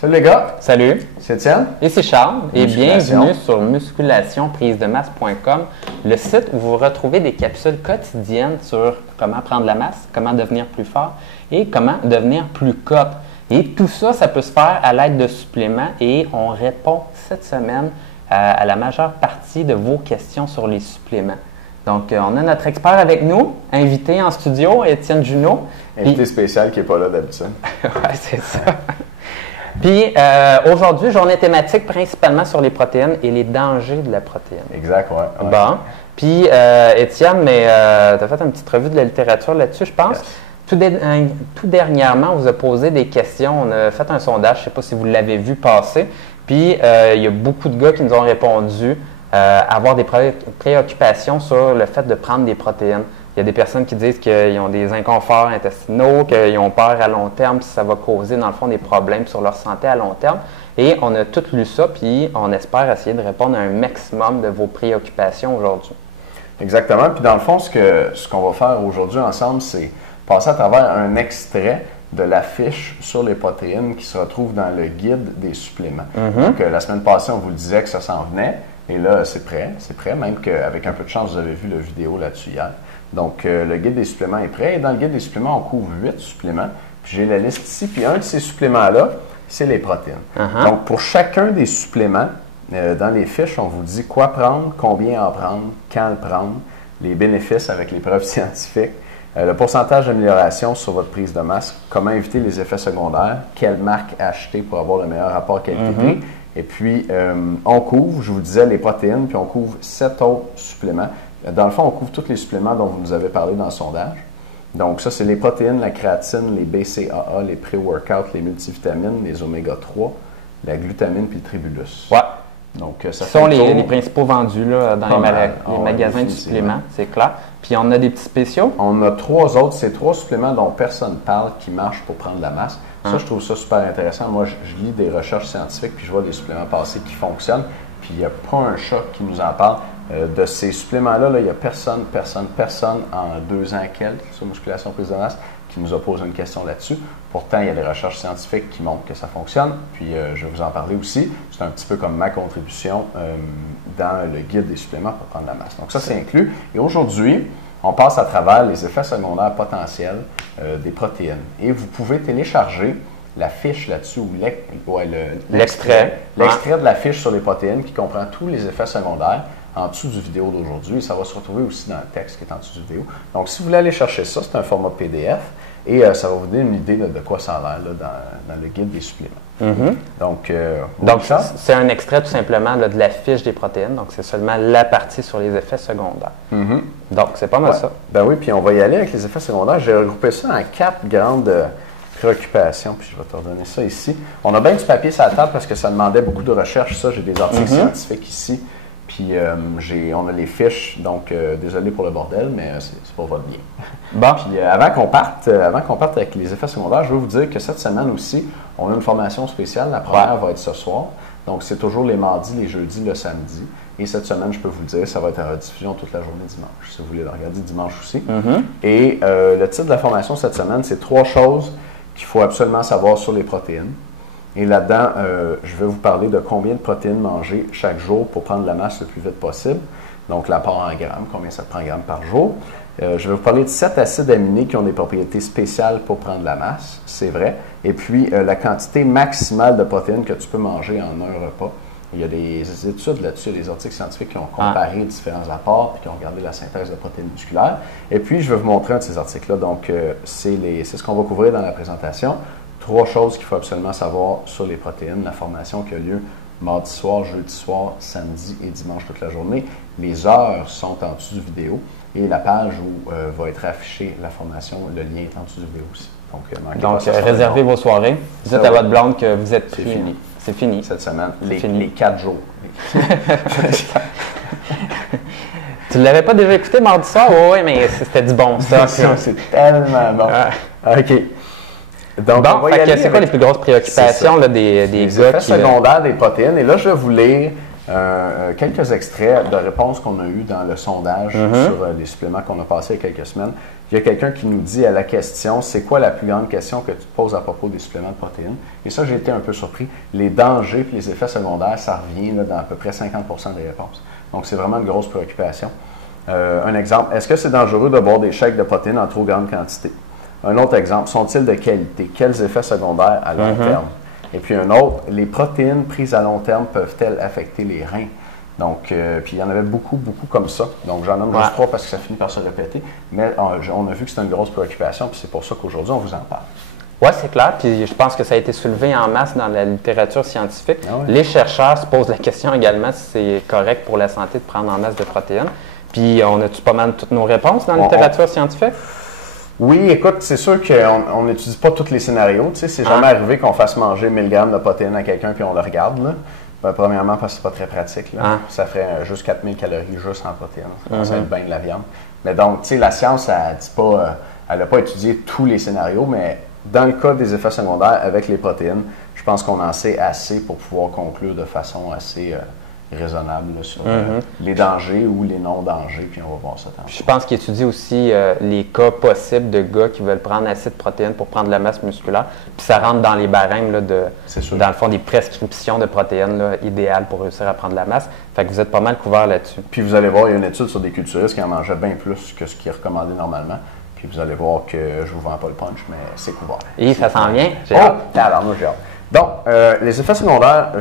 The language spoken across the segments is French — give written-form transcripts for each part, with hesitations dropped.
Salut les gars! Salut! C'est Étienne. Et c'est Charles. Et bienvenue sur musculationprisedemasse.com, le site où vous retrouvez des capsules quotidiennes sur comment prendre la masse, comment devenir plus fort et comment devenir plus cop. Et tout ça, ça peut se faire à l'aide de suppléments et on répond cette semaine à la majeure partie de vos questions sur les suppléments. Donc, on a notre expert avec nous, invité en studio, Étienne Junot. Invité spécial qui n'est pas là d'habitude. Oui, c'est ça. Puis aujourd'hui, journée thématique principalement sur les protéines et les dangers de la protéine. Exact, oui. Ouais. Bon. Puis Étienne, tu as fait une petite revue de la littérature là-dessus, je pense. Yes. Tout dernièrement, on vous a posé des questions. On a fait un sondage, je ne sais pas si vous l'avez vu passer. Puis il y a beaucoup de gars qui nous ont répondu avoir des préoccupations sur le fait de prendre des protéines. Il y a des personnes qui disent qu'ils ont des inconforts intestinaux, qu'ils ont peur à long terme, si ça va causer, dans le fond, des problèmes sur leur santé à long terme. Et on a tout lu ça, puis on espère essayer de répondre à un maximum de vos préoccupations aujourd'hui. Exactement. Puis dans le fond, ce qu'on va faire aujourd'hui ensemble, c'est passer à travers un extrait de la fiche sur les protéines qui se retrouve dans le guide des suppléments. Donc, la semaine passée, on vous le disait que ça s'en venait. Et là, c'est prêt, même qu'avec un peu de chance, vous avez vu la vidéo là-dessus hier. Donc, le guide des suppléments est prêt. Et dans le guide des suppléments, on couvre 8 suppléments. Puis j'ai la liste ici. Puis un de ces suppléments-là, c'est les protéines. Donc, pour chacun des suppléments, dans les fiches, on vous dit quoi prendre, combien en prendre, quand le prendre, les bénéfices avec les preuves scientifiques, le pourcentage d'amélioration sur votre prise de masse, comment éviter les effets secondaires, quelle marque acheter pour avoir le meilleur rapport qualité-prix. Et puis, on couvre, je vous disais, les protéines, puis on couvre 7 autres suppléments. Dans le fond, on couvre tous les suppléments dont vous nous avez parlé dans le sondage. Donc, ça, c'est les protéines, la créatine, les BCAA, les pré-workouts, les multivitamines, les oméga 3, la glutamine puis le tribulus. Ouais. Donc, ça sont les principaux vendus là, dans les magasins de suppléments, c'est clair. Puis, on a des petits spéciaux. On a 3 autres. C'est 3 suppléments dont personne ne parle qui marchent pour prendre de la masse. Ça, je trouve ça super intéressant. Moi, je lis des recherches scientifiques puis je vois des suppléments passés qui fonctionnent. Puis, il n'y a pas un chat qui nous en parle. De ces suppléments-là, il n'y a personne en 2 ans quelques sur musculation prise de masse qui nous a posé une question là-dessus. Pourtant, il y a des recherches scientifiques qui montrent que ça fonctionne. Puis, je vais vous en parler aussi. C'est un petit peu comme ma contribution dans le guide des suppléments pour prendre la masse. Donc, ça, c'est inclus. Et aujourd'hui, on passe à travers les effets secondaires potentiels des protéines. Et vous pouvez télécharger la fiche là-dessus, ou l'extrait de la fiche sur les protéines qui comprend tous les effets secondaires en dessous du vidéo d'aujourd'hui. Ça va se retrouver aussi dans le texte qui est en dessous du vidéo. Donc, si vous voulez aller chercher ça, c'est un format PDF et ça va vous donner une idée de quoi ça a l'air dans le guide des suppléments. Donc c'est un extrait tout simplement là, de la fiche des protéines. Donc, c'est seulement la partie sur les effets secondaires. Donc, c'est pas mal ça. Ben oui, puis on va y aller avec les effets secondaires. J'ai regroupé ça en 4 grandes préoccupations, puis je vais te redonner ça ici. On a bien du papier sur la table parce que ça demandait beaucoup de recherche. Ça, j'ai des articles scientifiques ici. Puis on a les fiches, donc désolé pour le bordel, mais c'est pour votre bien. Bon. Puis avant qu'on parte avec les effets secondaires, je veux vous dire que cette semaine aussi, on a une formation spéciale. La première va être ce soir. Donc c'est toujours les mardis, les jeudis, le samedi. Et cette semaine, je peux vous le dire, ça va être en rediffusion toute la journée dimanche, si vous voulez le regarder dimanche aussi. Et le titre de la formation cette semaine, c'est 3 choses qu'il faut absolument savoir sur les protéines. Et là-dedans, je vais vous parler de combien de protéines manger chaque jour pour prendre la masse le plus vite possible. Donc, l'apport en grammes, combien ça prend en grammes par jour. Je vais vous parler de 7 acides aminés qui ont des propriétés spéciales pour prendre la masse, c'est vrai. Et puis, la quantité maximale de protéines que tu peux manger en un repas. Il y a des études là-dessus, des articles scientifiques qui ont comparé différents apports et qui ont regardé la synthèse de protéines musculaires. Et puis, je vais vous montrer un de ces articles-là. Donc, c'est ce qu'on va couvrir dans la présentation. 3 choses qu'il faut absolument savoir sur les protéines. La formation qui a lieu mardi soir, jeudi soir, samedi et dimanche toute la journée. Les heures sont en dessous du vidéo et la page où va être affichée la formation, le lien est en dessous du vidéo aussi. Donc réservez vos soirées. Dites à votre blonde que vous êtes pris. C'est fini. Cette semaine, les 4 jours. Tu ne l'avais pas déjà écouté mardi soir? Oui, mais c'était du bon stuff. C'est tellement bon. OK. Donc, c'est quoi les plus grosses préoccupations là, des gars effets secondaires des protéines? Et là, je vais vous lire quelques extraits de réponses qu'on a eues dans le sondage sur les suppléments qu'on a passés il y a quelques semaines. Il y a quelqu'un qui nous dit à la question « C'est quoi la plus grande question que tu te poses à propos des suppléments de protéines? » Et ça, j'ai été un peu surpris. Les dangers et les effets secondaires, ça revient là, dans à peu près 50% des réponses. Donc, c'est vraiment une grosse préoccupation. Un exemple, est-ce que c'est dangereux de boire des shakes de protéines en trop grande quantité? Un autre exemple, sont-ils de qualité? Quels effets secondaires à long terme? Et puis un autre, les protéines prises à long terme peuvent-elles affecter les reins? Donc, puis il y en avait beaucoup comme ça. Donc, j'en nomme juste 3 parce que ça finit par se répéter. Mais on a vu que c'était une grosse préoccupation, puis c'est pour ça qu'aujourd'hui, on vous en parle. Oui, c'est clair. Puis je pense que ça a été soulevé en masse dans la littérature scientifique. Les chercheurs se posent la question également si c'est correct pour la santé de prendre en masse de protéines. Puis on a-tu pas mal toutes nos réponses dans la littérature scientifique? Oui, écoute, c'est sûr qu'on n'étudie pas tous les scénarios. Tu sais, c'est jamais arrivé qu'on fasse manger 1000 grammes de protéines à quelqu'un puis on le regarde, là. Ben, premièrement, parce que c'est pas très pratique. Là. Ça ferait juste 4000 calories juste en protéines. Ça va être bien de la viande. Mais donc, tu sais, la science, elle n'a pas étudié tous les scénarios, mais dans le cas des effets secondaires avec les protéines, je pense qu'on en sait assez pour pouvoir conclure de façon assez raisonnable là, sur les dangers ou les non-dangers, puis on va voir ça tantôt. Je pense qu'il étudie aussi les cas possibles de gars qui veulent prendre assez de protéines pour prendre de la masse musculaire, puis ça rentre dans les barèmes là, dans le fond des prescriptions de protéines là, idéales pour réussir à prendre de la masse. Fait que vous êtes pas mal couvert là-dessus. Puis vous allez voir, il y a une étude sur des culturistes qui en mangeaient bien plus que ce qui est recommandé normalement. Puis vous allez voir que je vous vends pas le punch, mais c'est couvert. Et ça s'en vient? Alors moi j'ai hâte. Donc, les effets secondaires,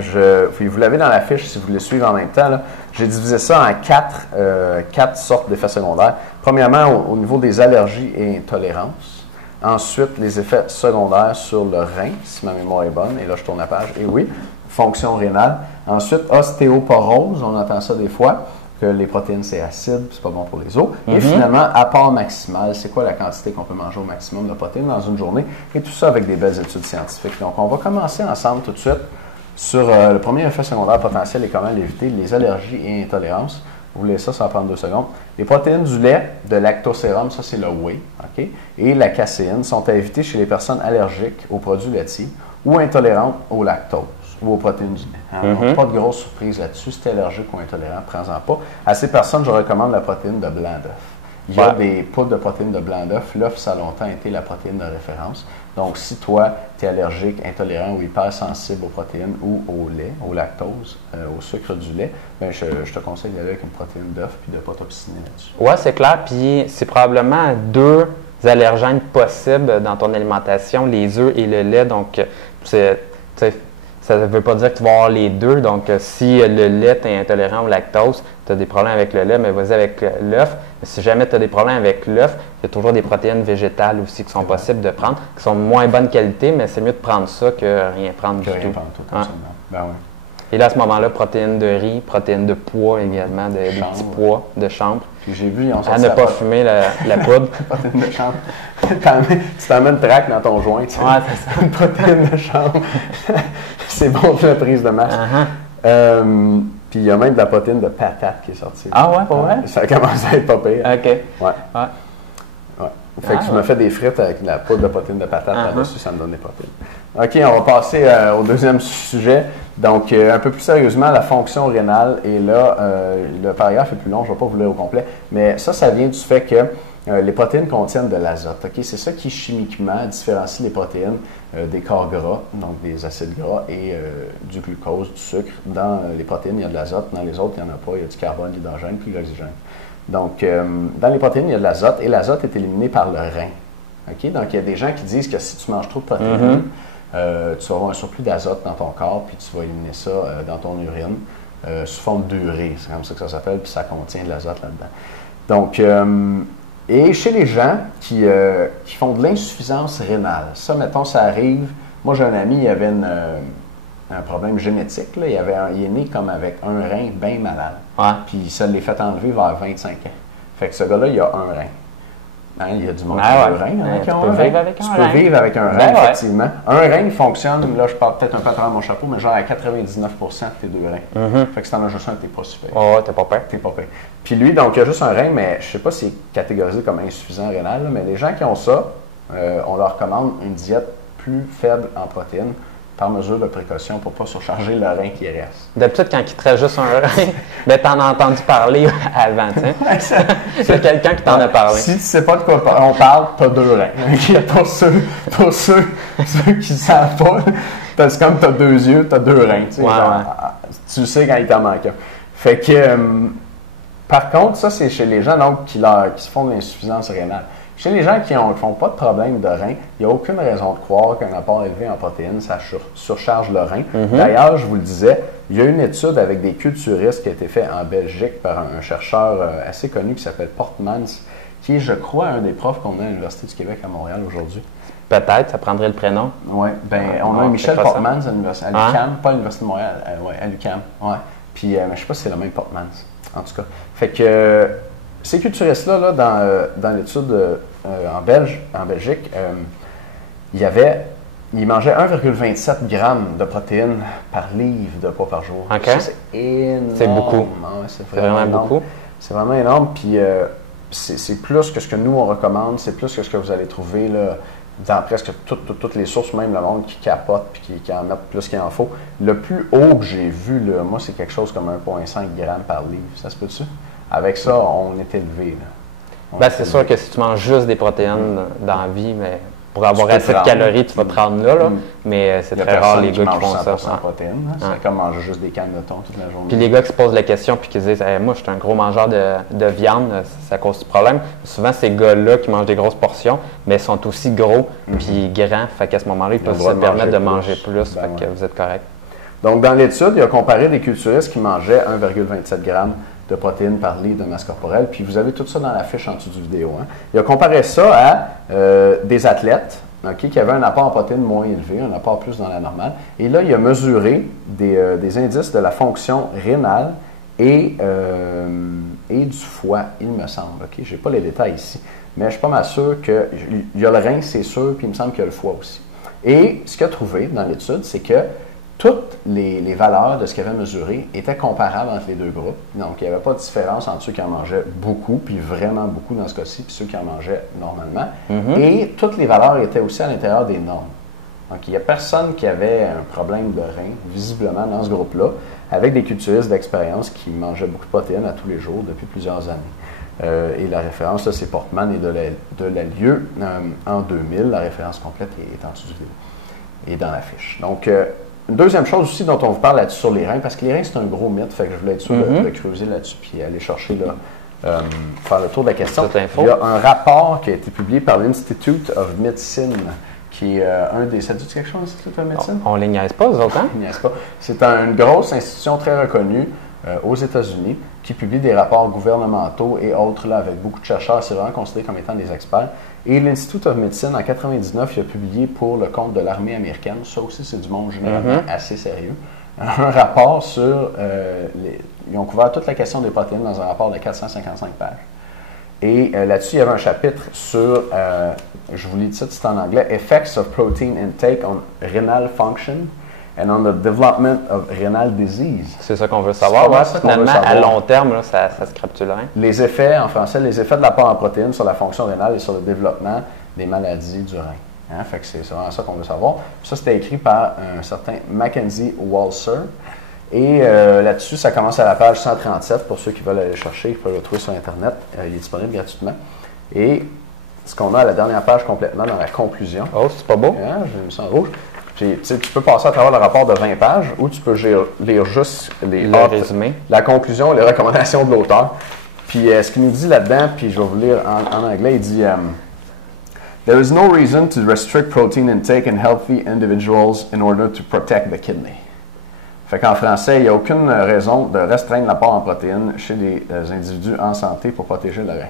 vous l'avez dans la fiche si vous voulez suivre en même temps. J'ai divisé ça en quatre sortes d'effets secondaires. Premièrement, au niveau des allergies et intolérances. Ensuite, les effets secondaires sur le rein, si ma mémoire est bonne. Et là, je tourne la page. Et oui, fonction rénale. Ensuite, ostéoporose, on entend ça des fois, que les protéines, c'est acide, c'est pas bon pour les os. Et finalement, apport maximal, c'est quoi la quantité qu'on peut manger au maximum de protéines dans une journée? Et tout ça avec des belles études scientifiques. Donc, on va commencer ensemble tout de suite sur le premier effet secondaire potentiel et comment l'éviter, les allergies et intolérances. Vous voulez ça va prendre 2 secondes. Les protéines du lait, de lactosérum, ça c'est le whey, OK? Et la caséine sont à éviter chez les personnes allergiques aux produits laitiers ou intolérantes au lactose ou aux protéines du lait. Donc, pas de grosse surprise là-dessus. Si tu es allergique ou intolérant, prends-en pas. À ces personnes, je recommande la protéine de blanc d'œuf. Il y a des poudres de protéines de blanc d'œuf. L'œuf, ça a longtemps été la protéine de référence. Donc, si toi, tu es allergique, intolérant ou hypersensible aux protéines ou au lait, au lactose, au sucre du lait, bien, je te conseille d'y aller avec une protéine d'œuf puis de ne pas t'obstiner là-dessus. Oui, c'est clair. Puis, c'est probablement 2 allergènes possibles dans ton alimentation, les œufs et le lait. Donc, ça ne veut pas dire que tu vas avoir les 2. Donc, si le lait, tu es intolérant au lactose, tu as des problèmes avec le lait, mais vas-y avec l'œuf. Mais si jamais tu as des problèmes avec l'œuf, il y a toujours des protéines végétales aussi qui sont possibles de prendre, qui sont de moins bonne qualité, mais c'est mieux de prendre ça que rien prendre du tout. Ben oui. Et là, à ce moment-là, protéines de riz, protéines de pois également, des petits pois de chanvre. Puis j'ai vu, ils ont sorti à ne pas fumer la poudre. Protéines de chanvre. Tu t'emmènes track dans ton joint, tu sais. Ouais, c'est ça. Une protéine de chanvre. C'est bon pour la prise de masse. Puis il y a même de la protéine de patate qui est sortie. Ah ouais, pour vrai? Ça commence à être pas pire. OK. Ouais. Fait que je me fais des frites avec la poudre de protéines de patate par-dessus, ça me donne des protéines. OK, on va passer au deuxième sujet. Donc, un peu plus sérieusement, la fonction rénale. Et là, le paragraphe est plus long, je ne vais pas vous le lire au complet. Mais ça vient du fait que les protéines contiennent de l'azote. Okay? C'est ça qui, chimiquement, différencie les protéines des corps gras, donc des acides gras, et du glucose, du sucre. Dans les protéines, il y a de l'azote. Dans les autres, il n'y en a pas. Il y a du carbone, l'hydrogène, puis l'oxygène. Donc, dans les protéines, il y a de l'azote, et l'azote est éliminé par le rein. Okay? Donc, il y a des gens qui disent que si tu manges trop de protéines, tu vas avoir un surplus d'azote dans ton corps, puis tu vas éliminer ça dans ton urine sous forme d'urée. C'est comme ça que ça s'appelle, puis ça contient de l'azote là-dedans. Donc, et chez les gens qui font de l'insuffisance rénale, ça, mettons, ça arrive. Moi, j'ai un ami, il avait un problème génétique. Là. Il est né comme avec un rein bien malade. Ouais. Puis ça l'est fait enlever vers 25 ans. Fait que ce gars-là, il a un rein. Hein, il y a du monde qui a un rein. Tu peux vivre avec un rein. Tu peux vivre avec un rein, effectivement. Un rein fonctionne, là, je parle peut-être un peu à travers mon chapeau, mais genre à 99% de tes 2 reins. Fait que si t'en as juste un, t'es pas super. Oh, t'es pas peur. T'es pas peur. Puis lui, donc, il a juste un rein, mais je sais pas s'il est catégorisé comme insuffisant rénal, là, mais les gens qui ont ça, on leur recommande une diète plus faible en protéines par mesure de précaution pour ne pas surcharger le rein qui reste. D'habitude, quand il te reste juste un rein, ben, tu en as entendu parler avant. C'est quelqu'un qui t'en a parlé. Si tu ne sais pas de quoi on parle, tu as 2 reins. Pour ceux qui ne savent pas, c'est comme tu as 2 yeux, tu as 2 reins. Tu sais quand il t'en manque un. Fait que, par contre, ça, c'est chez les gens donc, qui se font de l'insuffisance rénale. Chez les gens qui ne font pas de problème de rein, il n'y a aucune raison de croire qu'un apport élevé en protéines, ça surcharge le rein. D'ailleurs, je vous le disais, il y a une étude avec des culturistes qui a été faite en Belgique par un chercheur assez connu qui s'appelle Portmans, qui est, je crois, un des profs qu'on a à l'Université du Québec à Montréal aujourd'hui. Peut-être, ça prendrait le prénom. Oui, on a Michel Portmans à l'UQAM, pas à l'Université de Montréal, à l'UQAM. Ouais. Puis, je ne sais pas si c'est le même Portmans, en tout cas. Fait que ces culturistes-là, dans l'étude en Belgique, ils mangeaient 1,27 g de protéines par livre de poids par jour. Okay. Ça, c'est énorme. C'est beaucoup. Ouais, c'est vraiment énorme. beaucoup. C'est vraiment énorme. Puis, c'est plus que ce que nous, on recommande. C'est plus que ce que vous allez trouver là, dans presque toutes les sources, même le monde qui capote et qui en mettent plus qu'il en faut. Le plus haut que j'ai vu, là, moi, c'est quelque chose comme 1,5 g par livre. Ça se peut-tu? Avec ça, on est élevé. C'est sûr que si tu manges juste des protéines dans la vie, mais pour avoir assez de calories, tu vas te rendre là. Mais c'est très rare les gars qui font ça. Protéines, c'est comme manger juste des cannes de thon toute la journée. Puis les gars qui se posent la question puis qui disent moi, je suis un gros mangeur de viande, ça cause du problème. Souvent, ces gars-là qui mangent des grosses portions, mais ils sont aussi gros puis grands. Fait qu'à ce moment-là, ils peuvent se permettre de manger plus. Fait que vous êtes correct. Donc, dans l'étude, il a comparé des culturistes qui mangeaient 1,27 g de protéines par litre de masse corporelle. Puis vous avez tout ça dans la fiche en dessous du vidéo. Il a comparé ça à des athlètes qui avaient un apport en protéines moins élevé, un apport plus dans la normale. Et là, il a mesuré des indices de la fonction rénale et du foie, il me semble. Je n'ai pas les détails ici, mais je suis pas mal sûr qu'il y a le rein, c'est sûr, puis il me semble qu'il y a le foie aussi. Et ce qu'il a trouvé dans l'étude, c'est que toutes les valeurs de ce qu'il avait mesuré étaient comparables entre les deux groupes. Donc, il n'y avait pas de différence entre ceux qui en mangeaient beaucoup, puis vraiment beaucoup dans ce cas-ci, puis ceux qui en mangeaient normalement. Et toutes les valeurs étaient aussi à l'intérieur des normes. Donc, il n'y a personne qui avait un problème de rein, visiblement, dans ce groupe-là, avec des culturistes d'expérience qui mangeaient beaucoup de protéines à tous les jours depuis plusieurs années. Et la référence, là, c'est Portman et de la lieu en 2000. La référence complète est en dessous du vidéo et dans la fiche. Donc, une deuxième chose aussi dont on vous parle là-dessus sur les reins, parce que les reins, c'est un gros mythe, fait que je voulais être sûr de creuser là-dessus puis aller chercher, faire le tour de la question. Il y a un rapport qui a été publié par l'Institute of Medicine, qui est un des... Ça dit quelque chose, l'Institut of Medicine? On ne les niaise pas, eux autres, hein? On les niaise pas. C'est une grosse institution très reconnue aux États-Unis qui publie des rapports gouvernementaux et autres là, avec beaucoup de chercheurs. C'est vraiment considéré comme étant des experts. Et l'Institute of Medicine, en 1999, il a publié pour le compte de l'armée américaine, ça aussi c'est du monde généralement assez sérieux, un rapport sur... ils ont couvert toute la question des protéines dans un rapport de 455 pages. Et là-dessus, il y avait un chapitre sur, je vous lis le titre, c'est en anglais, « Effects of Protein Intake on Renal Function and on the Development of Renal Disease ». C'est ça qu'on veut savoir. Finalement, à long terme, là, ça scrapte le rein. Les effets, en français, les effets de l'apport en protéines sur la fonction rénale et sur le développement des maladies du rein. Fait que c'est vraiment ça qu'on veut savoir. Puis ça, c'était écrit par un certain Mackenzie Walser. Et là-dessus, ça commence à la page 137. Pour ceux qui veulent aller le chercher, ils peuvent le trouver sur Internet. Il est disponible gratuitement. Et ce qu'on a à la dernière page complètement dans la conclusion. Oh, c'est pas beau? J'ai mis ça en rouge. Puis, tu peux passer à travers le rapport de 20 pages ou tu peux lire juste le résumé, la conclusion, les recommandations de l'auteur. Puis ce qu'il nous dit là-dedans, puis je vais vous lire en anglais, il dit There is no reason to restrict protein intake in healthy individuals in order to protect the kidney. Fait qu'en français, il n'y a aucune raison de restreindre l'apport en protéines chez les individus en santé pour protéger le rein.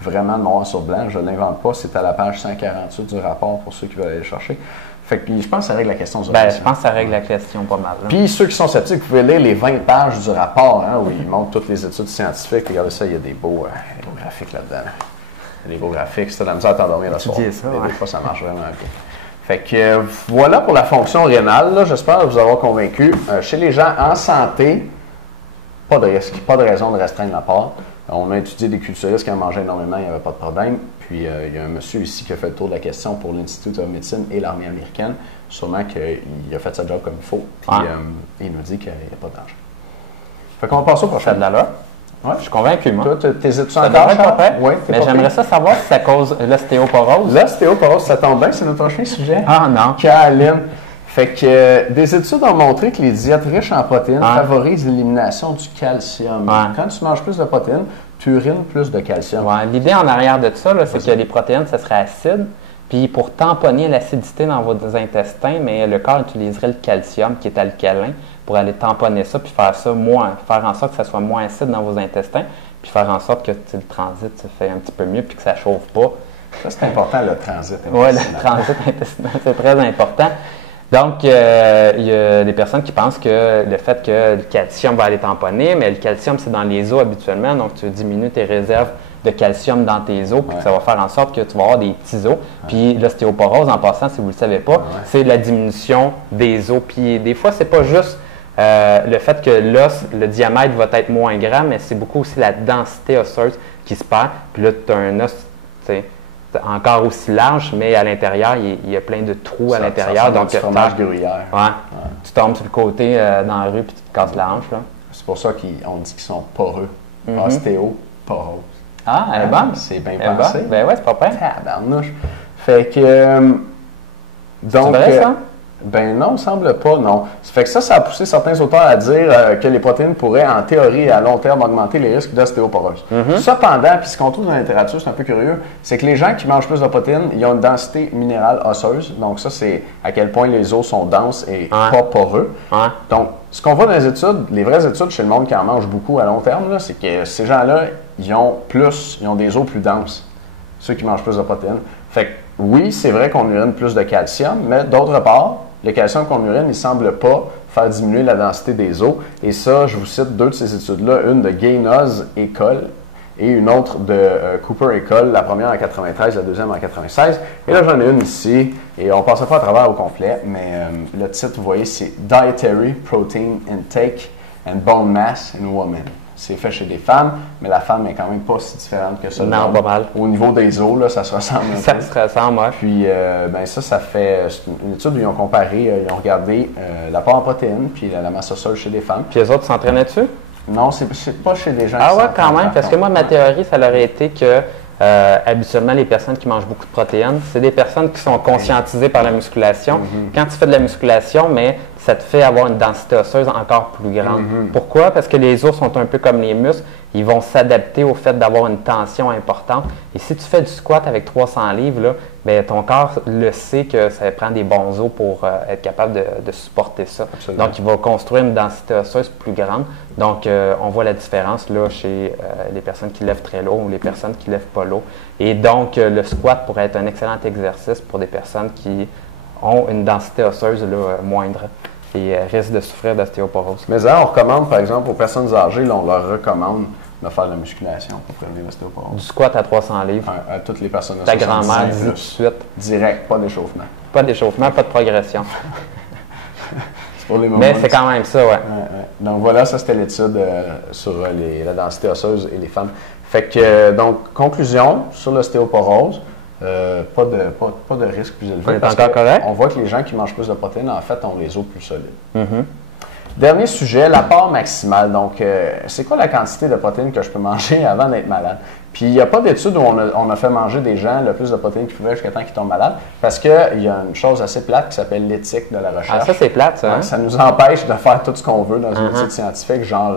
Vraiment noir sur blanc, je ne l'invente pas, c'est à la page 148 du rapport pour ceux qui veulent aller le chercher. Fait que, puis je pense que ça règle la question du je pense que ça règle la question pas mal. Là. Puis ceux qui sont sceptiques, vous pouvez lire les 20 pages du rapport, où ils montrent toutes les études scientifiques. Regardez ça, il y a des beaux graphiques là-dedans. Des beaux graphiques, c'est de la misère à t'endormir le soir. Des fois, ça marche vraiment bien. Fait que voilà pour la fonction rénale. J'espère vous avoir convaincu. Chez les gens en santé, pas de risque, pas de raison de restreindre l'apport. On a étudié des culturistes qui en mangeaient énormément, il n'y avait pas de problème. Puis il y a un monsieur ici qui a fait le tour de la question pour l'Institute of Medicine et l'armée américaine. Sûrement qu'il a fait sa job comme il faut. Puis il nous dit qu'il n'y a pas de danger. Fait qu'on va passer au prochain. Ça de l'allure. Ouais. Je suis convaincu, moi. Toi, t'hésites-tu Ça encore? devrait être prêt. Oui, mais j'aimerais ça savoir si ça cause l'ostéoporose. L'ostéoporose, ça tombe bien, c'est notre prochain sujet. Ah non. Caroline. Fait que des études ont montré que les diètes riches en protéines favorisent l'élimination du calcium. Quand tu manges plus de protéines, tu urines plus de calcium. L'idée en arrière de ça, c'est que les protéines, ça serait acide. Puis pour tamponner l'acidité dans vos intestins, mais le corps utiliserait le calcium qui est alcalin pour aller tamponner ça, puis faire en sorte que ça soit moins acide dans vos intestins, puis faire en sorte que le transit se fait un petit peu mieux, puis que ça ne chauffe pas. Ça, c'est important, le transit intestinal. Oui, le transit intestinal, c'est très important. Donc, il y a des personnes qui pensent que le fait que le calcium va aller tamponner, mais le calcium, c'est dans les os habituellement, donc tu diminues tes réserves de calcium dans tes os, puis ça va faire en sorte que tu vas avoir des petits os. Puis l'ostéoporose, en passant, si vous ne le savez pas, c'est la diminution des os. Puis des fois, c'est pas juste le fait que l'os, le diamètre va être moins grand, mais c'est beaucoup aussi la densité osseuse qui se perd. Puis là, tu as un os, encore aussi large, mais à l'intérieur, il y a plein de trous à l'intérieur. Donc, tu fromage gruyère. Tu tombes sur le côté dans la rue puis tu te casses la hanche. C'est pour ça qu'on dit qu'ils sont poreux. Ostéoporose. Ah, elle est bonne. C'est bien pensé. Ben ouais, c'est pas prêt. Tabarnouche. Fait que. Donc. C'est vrai, ça? Ben non, semble pas, non. Ça fait que ça a poussé certains auteurs à dire que les protéines pourraient, en théorie, à long terme, augmenter les risques d'ostéoporose. Cependant, puis ce qu'on trouve dans la littérature, c'est un peu curieux, c'est que les gens qui mangent plus de protéines, ils ont une densité minérale osseuse. Donc ça, c'est à quel point les os sont denses et pas poreux. Donc, ce qu'on voit dans les études, les vraies études chez le monde qui en mange beaucoup à long terme, c'est que ces gens-là, ils ont des os plus denses, ceux qui mangent plus de protéines. Fait que oui, c'est vrai qu'on urine plus de calcium, mais d'autre part, le calcium qu'on urine, il ne semble pas faire diminuer la densité des os. Et ça, je vous cite deux de ces études-là, une de Gainoz et Cole et une autre de Cooper et Cole, la première en 93, la deuxième en 96. Et là, j'en ai une ici, et on ne passera pas à travers au complet, mais le titre, vous voyez, c'est Dietary Protein Intake and Bone Mass in Women. C'est fait chez des femmes, mais la femme est quand même pas si différente que ça. Non, pas mal. Au niveau des os, là, ça se ressemble un peu. Ça se ressemble, oui. Puis, ça fait une étude où ils ont comparé, ils ont regardé l'apport en protéines puis la masse osseuse chez des femmes. Puis les autres s'entraînaient dessus? Non, c'est pas chez des gens qui Ah ouais, s'entraînent, quand même, parce que moi, ma théorie, ça aurait été que habituellement, les personnes qui mangent beaucoup de protéines, c'est des personnes qui sont conscientisées par la musculation. Quand tu fais de la musculation, mais ça te fait avoir une densité osseuse encore plus grande. Pourquoi? Parce que les os sont un peu comme les muscles. Ils vont s'adapter au fait d'avoir une tension importante. Et si tu fais du squat avec 300 livres, là, bien, ton corps le sait que ça prend des bons os pour être capable de supporter ça. Absolument. Donc, il va construire une densité osseuse plus grande. Donc, on voit la différence là, chez les personnes qui lèvent très lourd ou les personnes qui ne lèvent pas lourd. Et donc, le squat pourrait être un excellent exercice pour des personnes qui ont une densité osseuse là, moindre et risquent de souffrir d'ostéoporose. Mais là, on recommande, par exemple, aux personnes âgées, là, on leur recommande de faire de la musculation pour prévenir l'ostéoporose. Du squat à 300 livres. À toutes les personnes de Ta grand-mère dit tout de suite. Direct, pas d'échauffement. Pas d'échauffement, pas de progression. C'est pour les moments. Mais c'est quand même ça, ouais. Donc voilà, ça c'était l'étude sur la densité osseuse et les femmes. Fait que, donc, conclusion sur l'ostéoporose, pas de risque plus élevé. C'est encore correct? On voit que les gens qui mangent plus de protéines, en fait, ont les os plus solides. Dernier sujet, l'apport maximal. Donc, c'est quoi la quantité de protéines que je peux manger avant d'être malade? Puis, il n'y a pas d'étude où on a fait manger des gens le plus de protéines qu'ils pouvaient jusqu'à temps qu'ils tombent malades, parce qu'il y a une chose assez plate qui s'appelle l'éthique de la recherche. Ah, ça, c'est plate, ça. Hein? Ça nous empêche de faire tout ce qu'on veut dans une étude scientifique, genre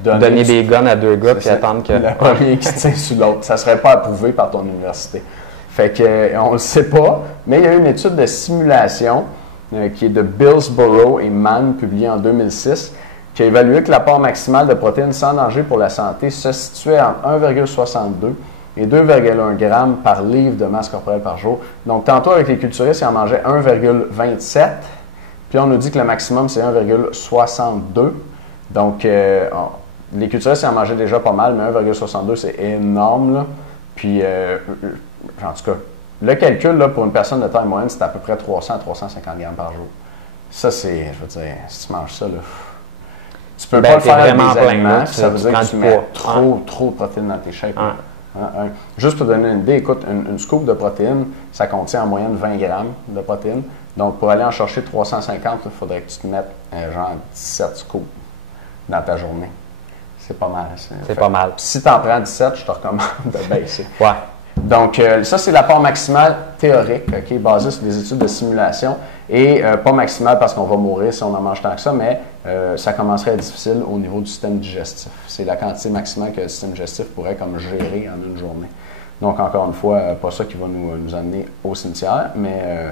donner des guns à deux gars puis attendre que... Le premier qui se tient sur l'autre. Ça ne serait pas approuvé par ton université. Fait que, on ne le sait pas, mais il y a eu une étude de simulation qui est de Billsborough et Mann, publiée en 2006, qui a évalué que l'apport maximal de protéines sans danger pour la santé se situait entre 1,62 et 2,1 grammes par livre de masse corporelle par jour. Donc, tantôt, avec les culturistes, ils en mangeaient 1,27, puis on nous dit que le maximum, c'est 1,62. Donc, les culturistes, ils en mangeaient déjà pas mal, mais 1,62, c'est énorme, là. Puis, en tout cas, le calcul là, pour une personne de taille moyenne, c'est à peu près 300 à 350 grammes par jour. Ça, c'est, je veux dire, si tu manges ça, là, tu peux Ben, pas le t'es faire avec vraiment des plein, aliments, là, puis ça veut dire prends que tu du mets poids. trop de protéines dans tes shakes. Ouais. Juste pour donner une idée, écoute, une scoop de protéines, ça contient en moyenne 20 grammes de protéines. Donc, pour aller en chercher 350, il faudrait que tu te mettes genre 17 scoops dans ta journée. C'est pas mal. C'est pas mal. Si tu en prends 17, je te recommande de baisser. Ouais. Donc, ça, c'est l'apport maximal théorique, OK, basé sur des études de simulation. Et pas maximal parce qu'on va mourir si on en mange tant que ça, mais ça commencerait à être difficile au niveau du système digestif. C'est la quantité maximale que le système digestif pourrait comme gérer en une journée. Donc, encore une fois, pas ça qui va nous amener au cimetière, mais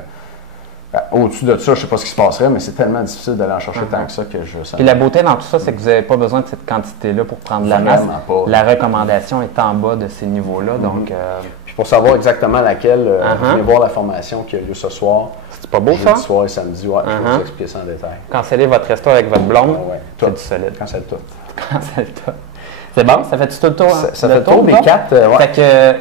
au-dessus de ça, je ne sais pas ce qui se passerait, mais c'est tellement difficile d'aller en chercher tant que ça que je sens. Puis la beauté dans tout ça, c'est que vous n'avez pas besoin de cette quantité-là pour prendre de la masse. Pas. La recommandation est en bas de ces niveaux-là. Donc, Puis pour savoir exactement laquelle, venez voir la formation qui a lieu ce soir. c'est pas beau ça? Jeudi soir et samedi, ouais, je vais vous expliquer ça en détail. Cancellez votre resto avec votre blonde, Ouais, c'est du solide. Cancelle tout. Cancelle tout. C'est bon? Ça fait tout le tour? Ça fait le tour des 4. Ouais. Fait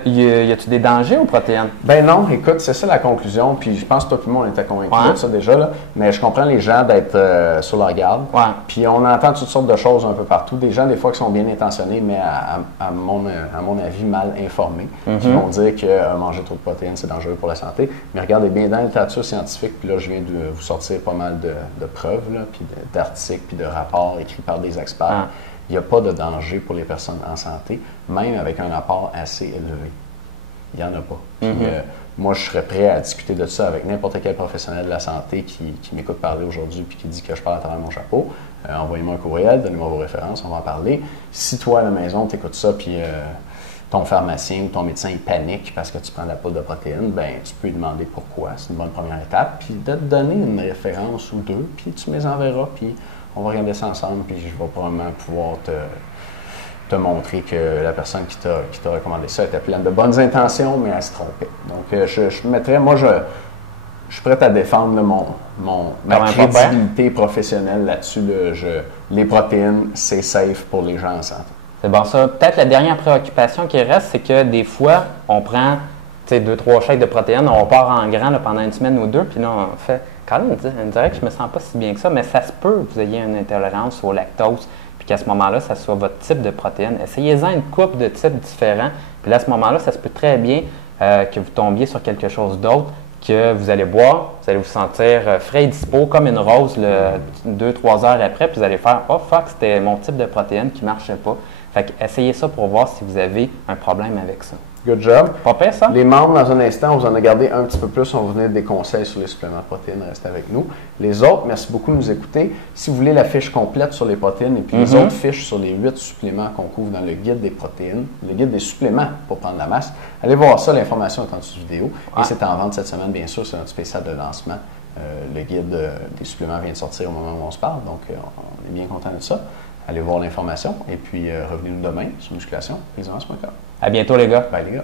que, y a-tu des dangers aux protéines? Ben non, écoute, c'est ça la conclusion. Puis je pense que tout le monde était convaincu de ça déjà. Là, mais je comprends les gens d'être sur leur garde. Ouais. Puis on entend toutes sortes de choses un peu partout. Des gens, des fois, qui sont bien intentionnés, mais à mon avis, mal informés. Qui vont dire que manger trop de protéines, c'est dangereux pour la santé. Mais regardez bien dans la littérature scientifique, puis là, je viens de vous sortir pas mal de preuves, là, puis d'articles, puis de rapports écrits par des experts. Ah. Il n'y a pas de danger pour les personnes en santé, même avec un apport assez élevé. Il n'y en a pas. Puis, moi, je serais prêt à discuter de ça avec n'importe quel professionnel de la santé qui m'écoute parler aujourd'hui puis qui dit que je parle à travers mon chapeau. Envoyez-moi un courriel, donnez-moi vos références, on va en parler. Si toi, à la maison, tu écoutes ça puis ton pharmacien ou ton médecin il panique parce que tu prends de la poudre de protéines, ben tu peux lui demander pourquoi. C'est une bonne première étape. Puis de te donner une référence ou deux, puis tu me les enverras, puis on va regarder ça ensemble, puis je vais probablement pouvoir te montrer que la personne qui t'a recommandé ça était pleine de bonnes intentions, mais elle se trompait. Donc, je mettrais, moi, je suis prêt à défendre là, ma crédibilité professionnelle là-dessus. Les protéines, c'est safe pour les gens en santé. C'est bon ça. Peut-être la dernière préoccupation qui reste, c'est que des fois, on prend 2-3 shakes de protéines, on part en grand là, pendant une semaine ou deux, puis là, on fait quand même, on dirait que je me sens pas si bien que ça, mais ça se peut que vous ayez une intolérance au lactose, puis qu'à ce moment-là, ça soit votre type de protéine. Essayez-en une couple de types différents, puis là, à ce moment-là, ça se peut très bien que vous tombiez sur quelque chose d'autre que vous allez boire, vous allez vous sentir frais et dispo, comme une rose 2-3 heures après, puis vous allez faire « Oh fuck, c'était mon type de protéine qui ne marchait pas ». Fait que essayez ça pour voir si vous avez un problème avec ça. Good job. Pas pire, ça? Les membres, dans un instant, on vous en a gardé un petit peu plus. On va vous donner des conseils sur les suppléments de protéines. Restez avec nous. Les autres, merci beaucoup de nous écouter. Si vous voulez la fiche complète sur les protéines et puis les autres fiches sur les 8 suppléments qu'on couvre dans le guide des protéines, le guide des suppléments pour prendre la masse, allez voir ça. L'information est en dessous de vidéo. Et c'est en vente cette semaine, bien sûr. C'est notre spécial de lancement. Le guide des suppléments vient de sortir au moment où on se parle. Donc, on est bien content de ça. Allez voir l'information et puis revenez-nous demain sur musculation. À bientôt, les gars. À bientôt, les gars. Bye, les gars.